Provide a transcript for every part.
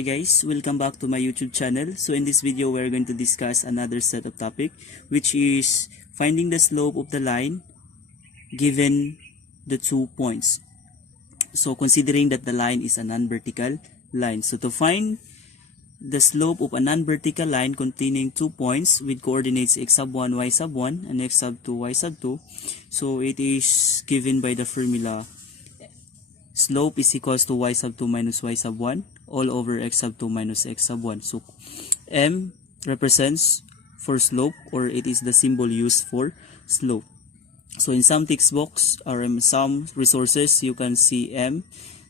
Hi guys, welcome back to my YouTube channel. So in this video, we're going to discuss another set of topic, which is finding the slope of the line given the 2 points. So considering that the line is a non-vertical line. So to find the slope of a non-vertical line containing 2 points with coordinates x sub 1, y sub 1, and x sub 2, y sub 2. So it is given by the formula slope is equals to y sub 2 minus y sub 1 all over x sub 2 minus x sub 1. So m represents for slope, or it is the symbol used for slope. So in some text box or in some resources, you can see m,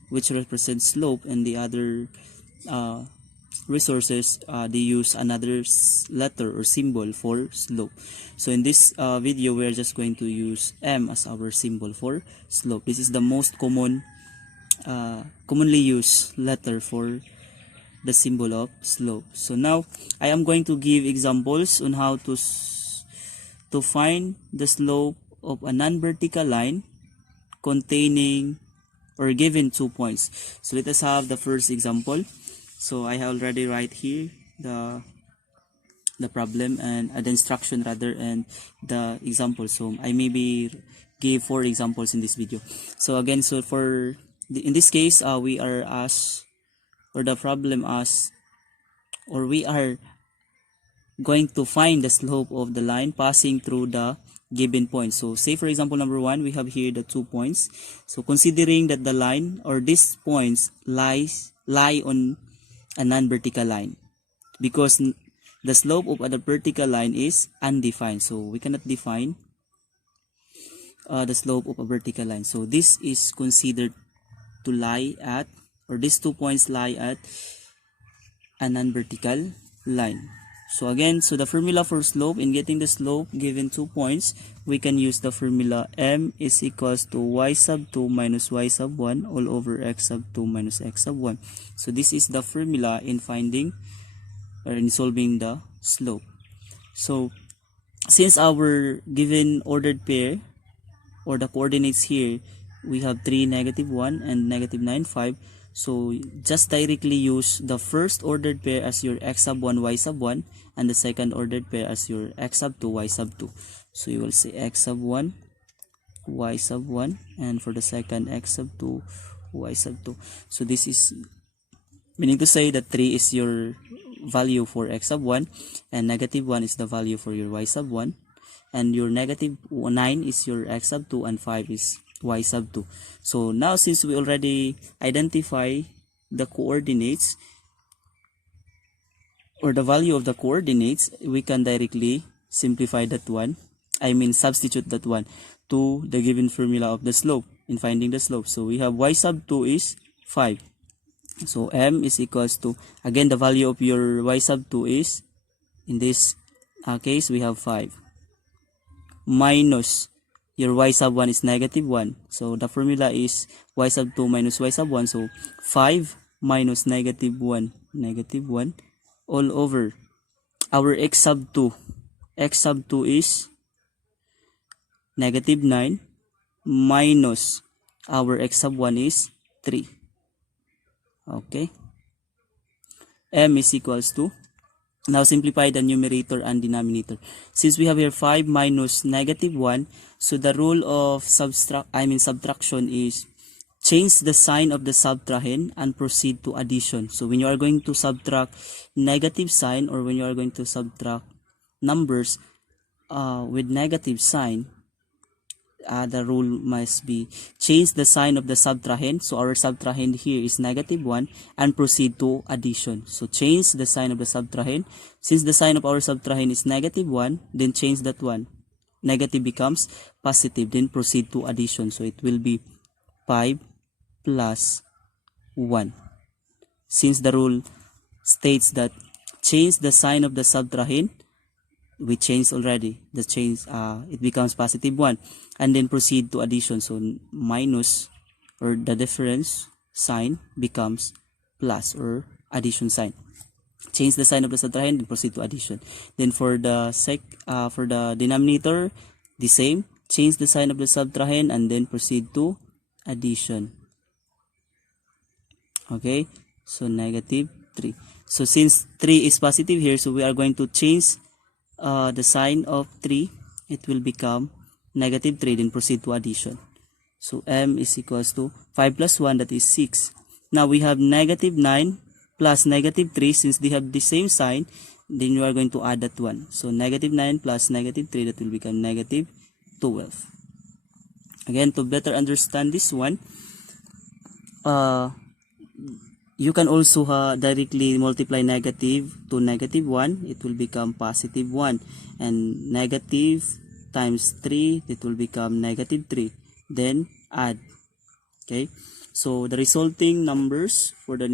which represents slope, and the other resources they use another letter or symbol for slope. So in this video, we are just going to use m as our symbol for slope. This is the most commonly used letter for the symbol of slope. So now I am going to give examples on how to find the slope of a non-vertical line containing or given 2 points. So let us have the first example. So I have already write here the problem and the instruction rather, and the example. So I maybe give 4 examples in this video. So again, so for in this case, we are asked, or the problem asks, or we are going to find the slope of the line passing through the given point. So say for example number 1, we have here the 2 points. So considering that the line or these points lie on a non-vertical line, because the slope of the vertical line is undefined, so we cannot define the slope of a vertical line. So this is considered to lie at, or these 2 points lie at a non-vertical line. So again, so the formula for slope, in getting the slope given 2 points, we can use the formula m is equals to y sub 2 minus y sub 1 all over x sub 2 minus x sub 1. So this is the formula in finding or in solving the slope. So since our given ordered pair or the coordinates here, we have 3, -1 and -9, 5. So just directly use the first ordered pair as your x sub 1, y sub 1, and the second ordered pair as your x sub 2, y sub 2. So you will say x sub 1, y sub 1, and for the second x sub 2, y sub 2. So this is meaning to say that 3 is your value for x sub 1, and -1 is the value for your y sub 1, and your -9 is your x sub 2, and 5 is y sub 2. So now since we already identify the coordinates or the value of the coordinates, we can directly simplify that one, substitute that one to the given formula of the slope in finding the slope. So we have y sub 2 is 5. So m is equals to, again, the value of your y sub 2 is, in this case, we have 5, minus your y sub 1 is -1. So the formula is y sub 2 minus y sub 1. So 5 minus -1 all over our x sub 2. X sub 2 is -9 minus our x sub 1 is 3. Okay. M is equals to, now simplify the numerator and denominator. Since we have here 5 minus -1, so the rule of subtraction is change the sign of the subtrahend and proceed to addition. So when you are going to subtract negative sign, or when you are going to subtract numbers with negative sign, the rule must be change the sign of the subtrahend. So our subtrahend here is -1, and proceed to addition. So change the sign of the subtrahend. Since the sign of our subtrahend is -1, then change that one. Negative becomes positive, then proceed to addition. So it will be 5 plus 1. Since the rule states that change the sign of the subtrahend, we changed already. The change, it becomes positive 1, and then proceed to addition. So minus, or the difference sign, becomes plus, or addition sign. Change the sign of the subtrahend and proceed to addition. Then for the denominator, the same. Change the sign of the subtrahend and then proceed to addition. Okay, so 3. So since 3 is positive here, so we are going to change the sign of 3. It will become negative 3, then proceed to addition. So m is equals to 5 plus 1, that is 6. Now we have negative 9 plus negative 3. Since they have the same sign, then you are going to add that one. So negative 9 plus negative 3, that will become negative 12. Again, to better understand this one, you can also directly multiply negative to negative 1. It will become positive 1. And negative times 3, it will become negative 3. Then add. Okay. So the resulting numbers for the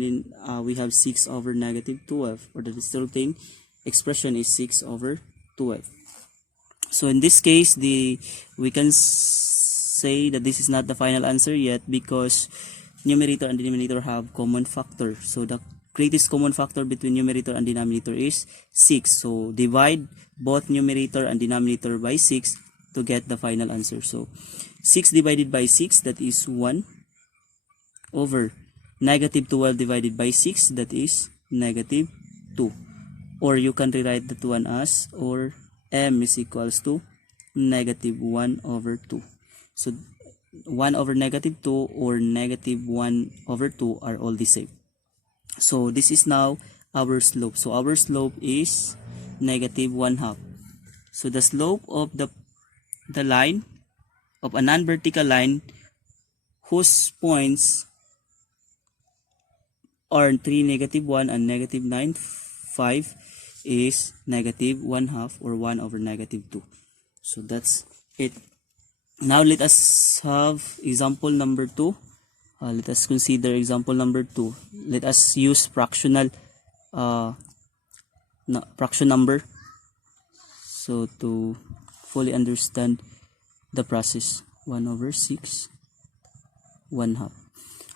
we have 6 over negative 12. Or the resulting expression is 6 over 12. So in this case, we can say that this is not the final answer yet, because numerator and denominator have common factor. So the greatest common factor between numerator and denominator is 6. So divide both numerator and denominator by 6 to get the final answer. So 6 divided by 6, that is 1, over negative 12 divided by 6, that is negative 2. Or you can rewrite that one as, or m is equals to negative 1 over 2. So 1 over negative 2 or negative 1 over 2 are all the same. So this is now our slope. So our slope is negative 1/2. So the slope of the line, of a non-vertical line whose points are 3, negative 1 and negative 9, 5 is negative 1/2 or 1 over negative 2. So that's it. Now let us have example number 2. Let us consider example number 2. Let us use fractional fraction number, so to fully understand the process. 1 over 6 1/2.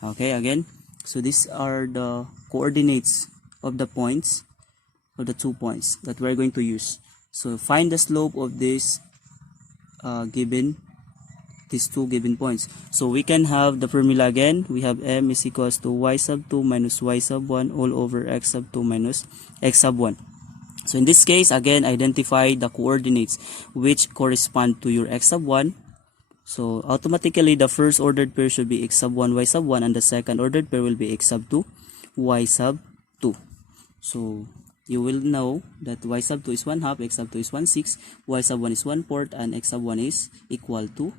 Okay, again, so these are the coordinates of the points, of the 2 points that we're going to use. So find the slope of this these 2 given points. So we can have the formula again. We have m is equals to y sub 2 minus y sub 1 all over x sub 2 minus x sub 1. So in this case, again, identify the coordinates which correspond to your x sub 1. So automatically the first ordered pair should be x sub 1 y sub 1, and the second ordered pair will be x sub 2 y sub 2. So you will know that y sub 2 is 1/2, x sub 2 is 1/6, y sub 1 is 1/4, and x sub 1 is equals to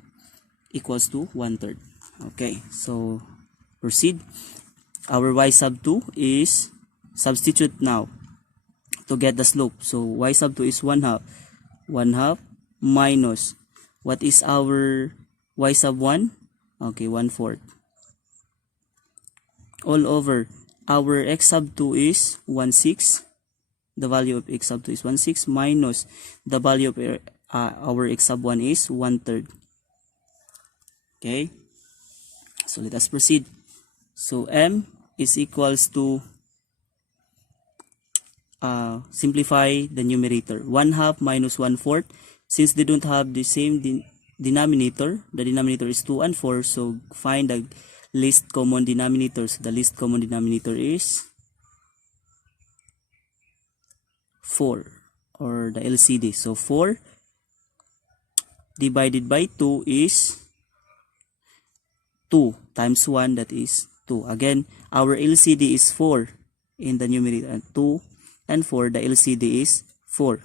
1/3. Okay, so proceed. Our y sub 2 is, substitute now to get the slope. So y sub 2 is 1/2. 1/2 minus, what is our y sub 1? Okay, 1/4. All over, our x sub 2 is 1/6. The value of x sub 2 is 1/6 minus the value of our x sub 1 is 1/3. Okay, so let us proceed. So m is equals to, simplify the numerator. 1/2 minus 1/4. Since they don't have the same denominator, the denominator is 2 and 4, so find the least common denominators. The least common denominator is 4, or the LCD. So 4 divided by 2 is 2 times 1, that is 2. Again, our LCD is 4 in the numerator, and 2 and 4, the LCD is 4.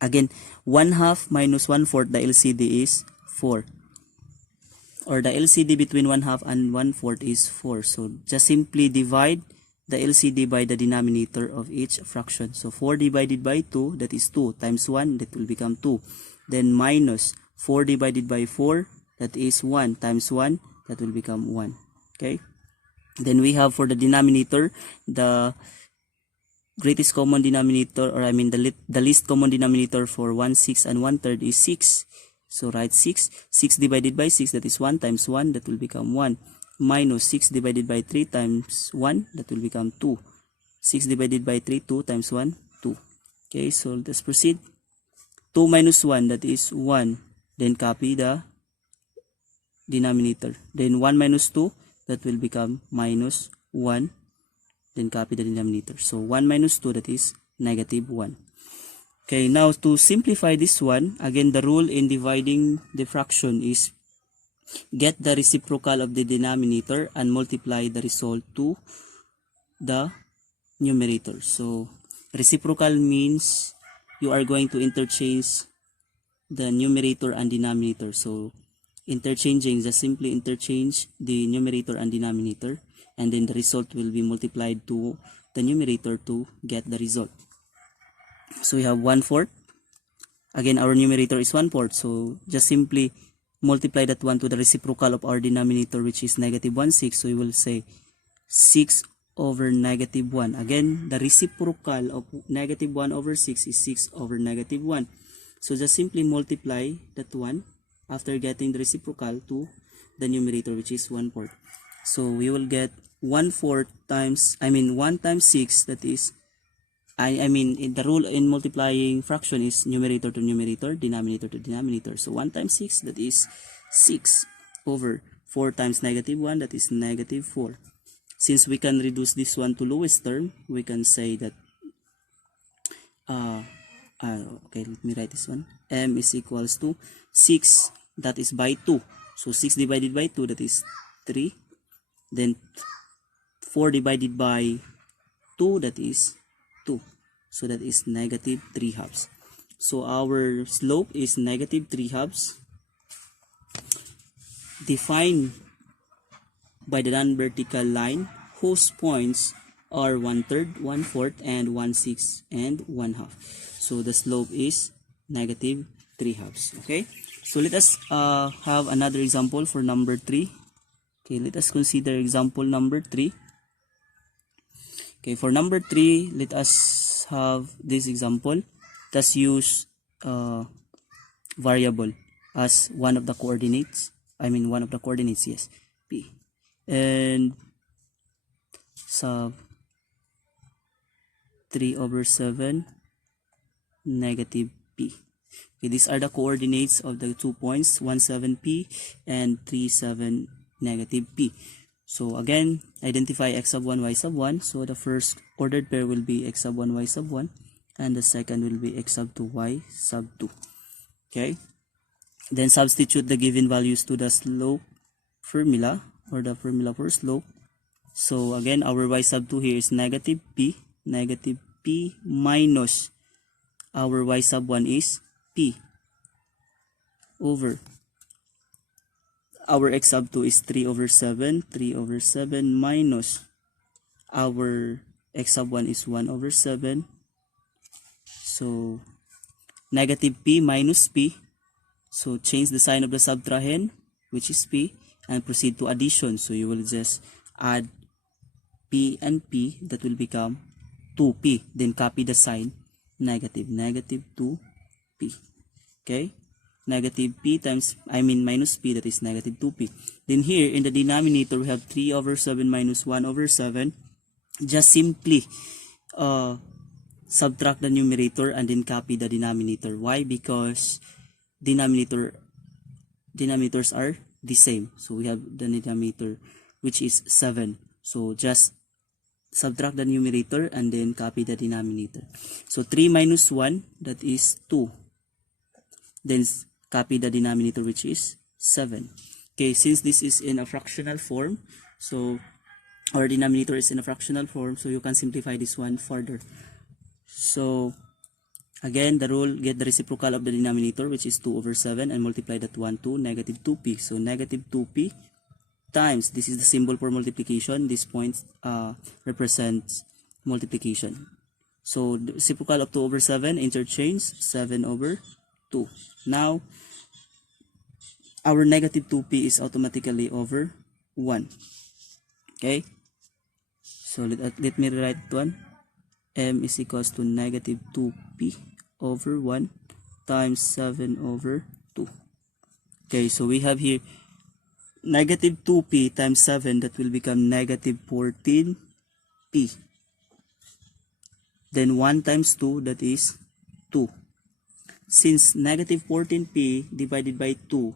Again, 1/2 minus 1/4, the LCD is 4. Or the LCD between 1/2 and 1/4 is 4. So just simply divide the LCD by the denominator of each fraction. So 4 divided by 2, that is 2, times 1, that will become 2. Then minus 4 divided by 4, that is 1, times 1, that will become 1. Okay. Then we have for the denominator, the greatest common denominator, or I mean the least common denominator for 1/6 and 1/3 is 6. So write 6. 6 divided by 6, that is 1, times 1, that will become 1. Minus 6 divided by 3 times 1, that will become 2. 6 divided by 3, 2 times 1, 2. Okay, so let's proceed. 2 minus 1, that is 1. Then copy the denominator. Then 1 minus 2, that will become minus 1. then copy the denominator. So 1 minus 2, that is negative 1. Okay, now to simplify this one, again, the rule in dividing the fraction is get the reciprocal of the denominator and multiply the result to the numerator. So reciprocal means you are going to interchange the numerator and denominator. So interchanging, just simply interchange the numerator and denominator, and then the result will be multiplied to the numerator to get the result. So we have 1/4. Again, our numerator is 1/4, so just simply multiply that one to the reciprocal of our denominator, which is negative 1/6. So we will say 6 over negative 1. Again, the reciprocal of negative 1 over 6 is 6 over negative 1. So just simply multiply that one after getting the reciprocal to the numerator, which is 1/4. So we will get 1/4 times, 1 times 6, that is, in the rule in multiplying fraction is numerator to numerator, denominator to denominator. So 1 times 6, that is 6 over 4 times negative 1, that is negative 4. Since we can reduce this one to lowest term, we can say that, okay, let me write this one. M is equals to 6, that is by 2. So 6 divided by 2, that is 3. Then 4 divided by 2, that is 2. So that is negative 3/2. So our slope is negative 3/2, defined by the non-vertical line whose points are 1/3, 1/4, and 1/6 and 1/2. So the slope is negative 3/2. Okay, so let us have another example for number 3. Okay, let us consider example number 3. Okay, for number 3, let us have this example. Let's use variable as one of the coordinates. One of the coordinates, yes, P. And sub 3 over 7 negative P. Okay, these are the coordinates of the 2 points, 1, 7 P and 3, 7 negative P. So again, identify x sub 1, y sub 1. So the first ordered pair will be x sub 1, y sub 1, and the second will be x sub 2, y sub 2. Okay, then substitute the given values to the slope formula, or the formula for slope. So again, our y sub 2 here is negative P minus our y sub 1 is P over our x sub 2 is 3 over 7 minus our x sub 1 is 1 over 7. So negative P minus P. So change the sign of the subtrahend, which is P, and proceed to addition. So you will just add P and P, that will become 2P. Then copy the sign, negative 2P. Okay, negative P times, minus P, that is negative 2P. Then here in the denominator, we have 3 over 7 minus 1 over 7. Just simply subtract the numerator and then copy the denominator. Why? Because denominators are the same. So we have the denominator, which is 7. So just subtract the numerator and then copy the denominator. So 3 minus 1, that is 2. Then copy the denominator, which is 7. Okay, since this is in a fractional form, so our denominator is in a fractional form, so you can simplify this one further. So again, the rule, get the reciprocal of the denominator, which is 2 over 7, and multiply that one to negative 2P. So negative 2P times, this is the symbol for multiplication. This point represents multiplication. So the reciprocal of 2 over 7, interchange, 7 over 2. Now, our negative 2P is automatically over 1. Okay? So let me write one. M is equals to negative 2P over 1 times 7 over 2. Okay, so we have here negative 2P times 7, that will become negative 14P. Then 1 times 2, that is 2. Since negative 14P divided by 2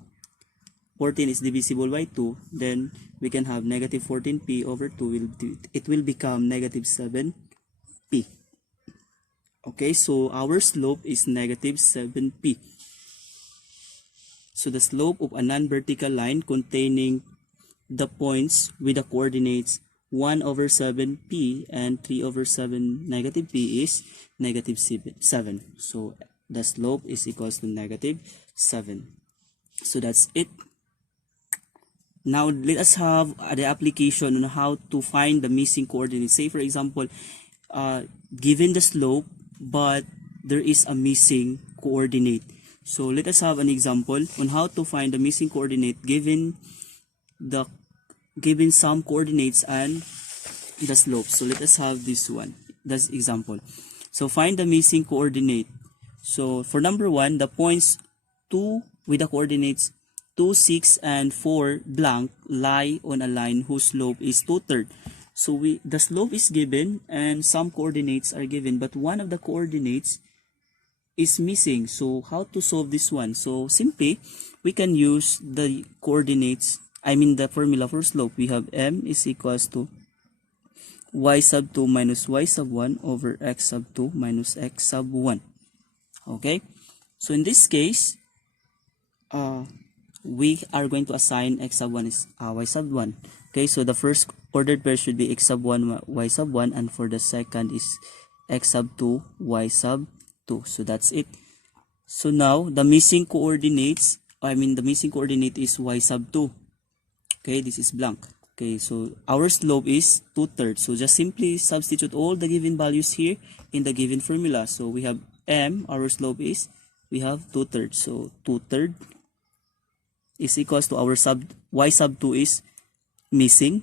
14 is divisible by 2, then we can have negative 14p over 2, it will become negative 7p. Okay, so our slope is negative 7p. So the slope of a non-vertical line containing the points with the coordinates 1 over 7p and 3 over 7 negative p is negative 7. So the slope is equals to negative 7. So that's it. Now let us have the application on how to find the missing coordinates. Say for example, given the slope but there is a missing coordinate. So let us have an example on how to find the missing coordinate given some coordinates and the slope. So let us have this one. That's example. So find the missing coordinate. So for number 1, the points 2 with the coordinates 2, 6, and 4 blank lie on a line whose slope is 2/3. So the slope is given and some coordinates are given, but one of the coordinates is missing. So how to solve this one? So simply we can use the coordinates, the formula for slope. We have m is equals to y sub 2 minus y sub 1 over x sub 2 minus x sub 1. Okay, so in this case we are going to assign x sub 1 is y sub 1. Okay, so the first ordered pair should be x sub 1 y sub 1, and for the second is x sub 2 y sub 2. So that's it. So now the missing coordinates, the missing coordinate is y sub 2. Okay, this is blank. Okay, so our slope is 2/3. So just simply substitute all the given values here in the given formula. So we have m, our slope is, we have 2/3. So 2/3 is equals to our y sub 2 is missing,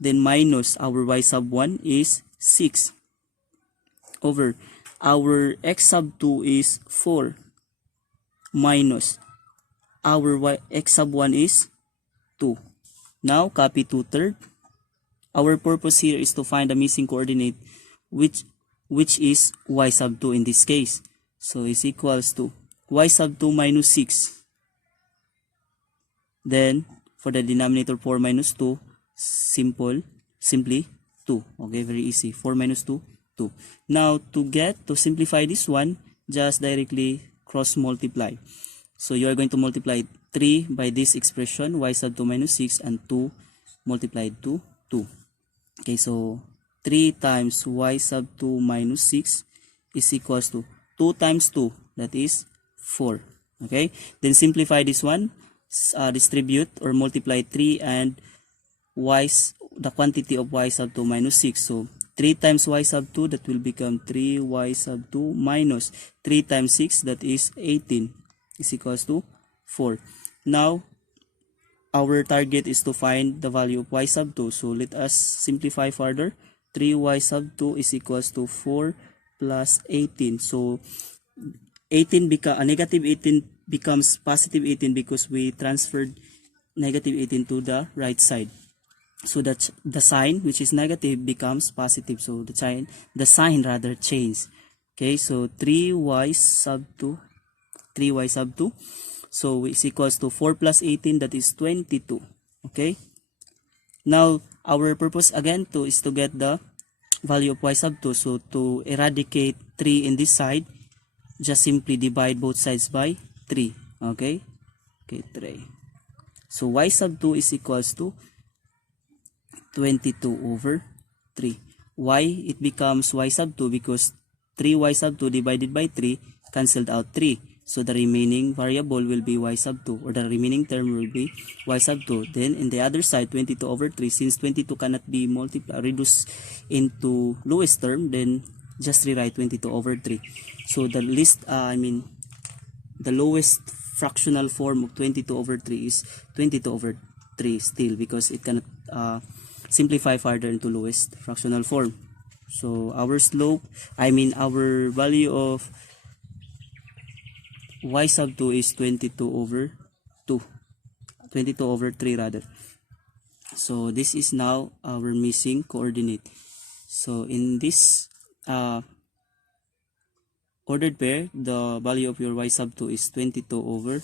then minus our y sub 1 is 6 over our x sub 2 is 4 minus our x sub 1 is 2. Now copy 2/3. Our purpose here is to find the missing coordinate which is y sub 2 in this case. So is equals to y sub 2 minus 6. Then for the denominator 4 minus 2, simply 2. Okay, very easy. 4 minus 2, 2. Now to simplify this one, just directly cross multiply. So you are going to multiply 3 by this expression, y sub 2 minus 6, and 2 multiplied to 2. Okay, so 3 times y sub 2 minus 6 is equals to 2 times 2, that is 4. Okay, then simplify this one, distribute or multiply 3 and the quantity of y sub 2 minus 6. So 3 times y sub 2, that will become 3y sub 2 minus 3 times 6, that is 18, is equals to 4. Now our target is to find the value of y sub 2. So let us simplify further. 3y sub 2 is equals to 4 plus 18. So negative 18 becomes positive 18 because we transferred negative 18 to the right side. So that the sign, which is negative, becomes positive. So the sign rather changes. Okay, so 3y sub 2. So is equals to 4 plus 18, that is 22. Okay. Now our purpose again is to get the value of y sub 2. So to eradicate 3 in this side, just simply divide both sides by 3. Okay. Okay, 3. So y sub 2 is equals to 22 over 3. Why it becomes y sub 2? Because 3y sub 2 divided by 3 cancelled out 3. So the remaining variable will be y sub 2, or the remaining term will be y sub 2. Then in the other side, 22 over 3, since 22 cannot be reduced into lowest term, then just rewrite 22 over 3. So the the lowest fractional form of 22 over 3 is 22 over 3 still, because it cannot simplify further into lowest fractional form. So our slope, our value of y sub 2 is 22 over 2. 22 over 3 rather. So this is now our missing coordinate. So in this ordered pair, the value of your y sub 2 is 22 over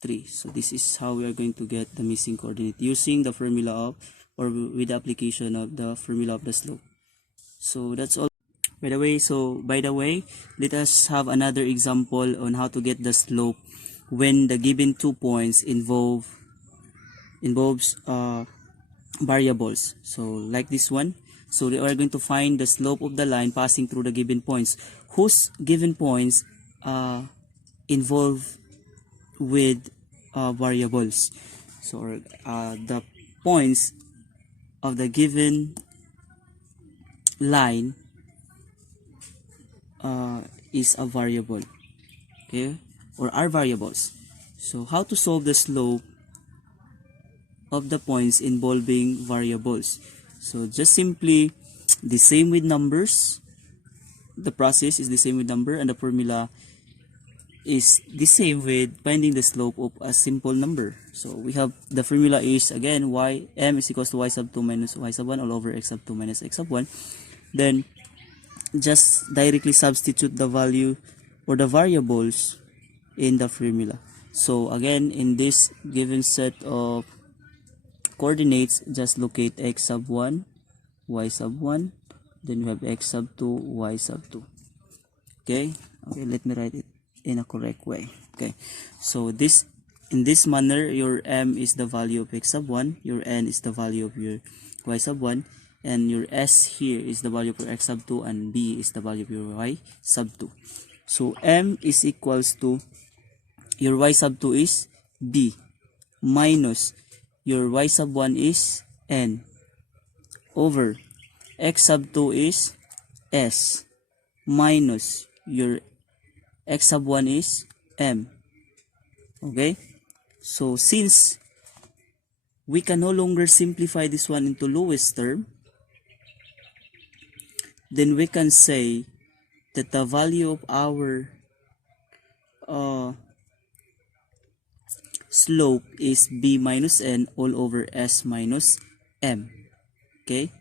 3. So this is how we are going to get the missing coordinate using the formula of, or with the application of the formula of the slope. So that's all. By the way, let us have another example on how to get the slope when the given 2 points involves variables. So like this one. So we are going to find the slope of the line passing through the given points, whose given points involve with variables. So the points of the given line is a variable, okay, or are variables. So how to solve the slope of the points involving variables? So just simply the same with numbers. The process is the same with number, and the formula is the same with finding the slope of a simple number. So we have the formula is again m is equals to y sub 2 minus y sub 1 all over x sub 2 minus x sub 1. Then just directly substitute the value or the variables in the formula. So again, in this given set of coordinates, just locate x sub 1, y sub 1, then we have x sub 2, y sub 2. Okay, let me write it in a correct way. Okay, so in this manner, your m is the value of x sub 1, your n is the value of your y sub 1, and your s here is the value of your x sub 2, and b is the value of your y sub 2. So m is equals to, your y sub 2 is b, minus your y sub 1 is n, over x sub 2 is s, minus your x sub 1 is m. Okay, so since we can no longer simplify this one into lowest term, then we can say that the value of our slope is b minus n all over s minus m. Okay,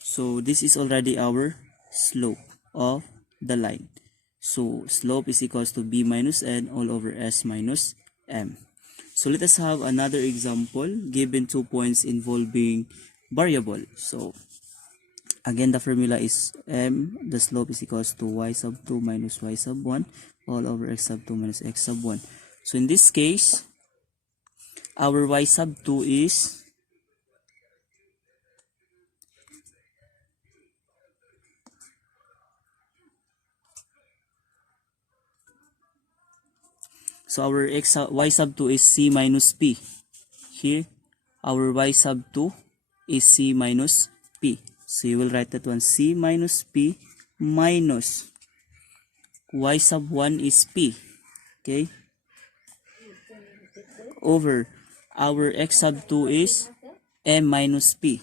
so this is already our slope of the line. So slope is equals to b minus n all over s minus m. So let us have another example given 2 points involving variable. So again, the formula is the slope is equals to y sub 2 minus y sub 1 all over x sub 2 minus x sub 1. So in this case, our y sub 2 is our y sub 2 is c minus p. Here, our y sub 2 is c minus p. So you will write that one, c minus p minus y sub 1 is p. Okay, over our x sub 2 is m minus p,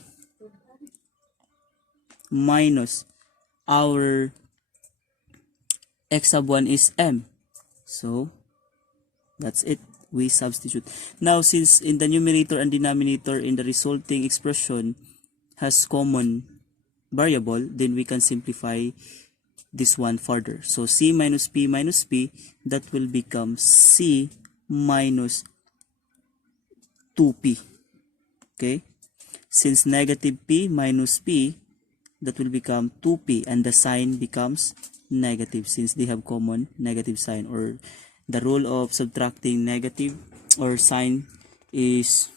minus our x sub 1 is m. So that's it, we substitute. Now since in the numerator and denominator in the resulting expression has common variable, then we can simplify this one further. So c minus p, that will become c minus 2p. Okay, since negative p minus p, that will become 2p, and the sign becomes negative since they have common negative sign, or the rule of subtracting negative or sign is,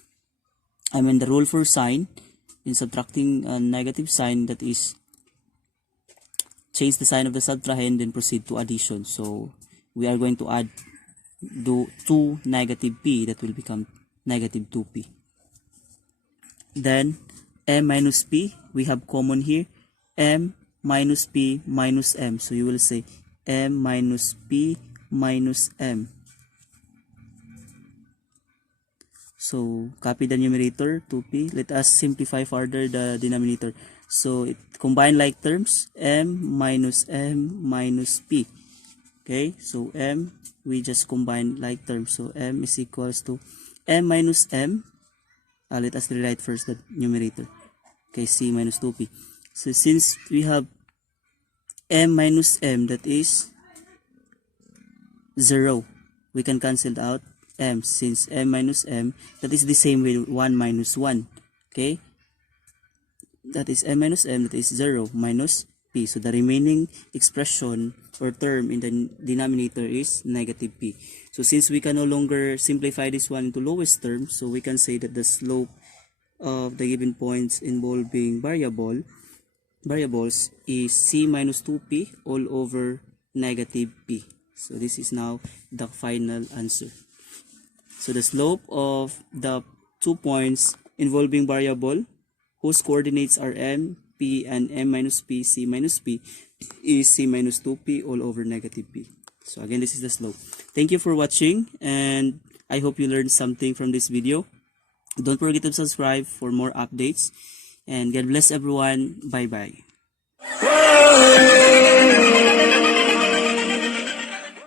the rule for sign in subtracting a negative sign, that is change the sign of the subtrahend then proceed to addition. So we are going to add 2 negative p, that will become negative 2p. Then m minus p, we have common here, m minus p minus m. So you will say m minus p minus m. So copy the numerator 2p. Let us simplify further the denominator. So it combine like terms, m minus p. Okay, so m, we just combine like terms. So m is equals to m minus m. Let us rewrite first the numerator. Okay, c minus 2p. So since we have m minus m, that is 0. We can cancel out m, since m minus m, that is the same with 1 minus 1. Okay? That is m minus m, that is 0 minus p. So the remaining expression or term in the denominator is negative p. So since we can no longer simplify this one into lowest term, so we can say that the slope of the given points involving variables is c minus 2p all over negative p. So this is now the final answer. So the slope of the 2 points involving variable whose coordinates are m, p, and m minus p, c minus p is c minus 2p all over negative p. So again, this is the slope. Thank you for watching, and I hope you learned something from this video. Don't forget to subscribe for more updates, and God bless everyone. Bye bye.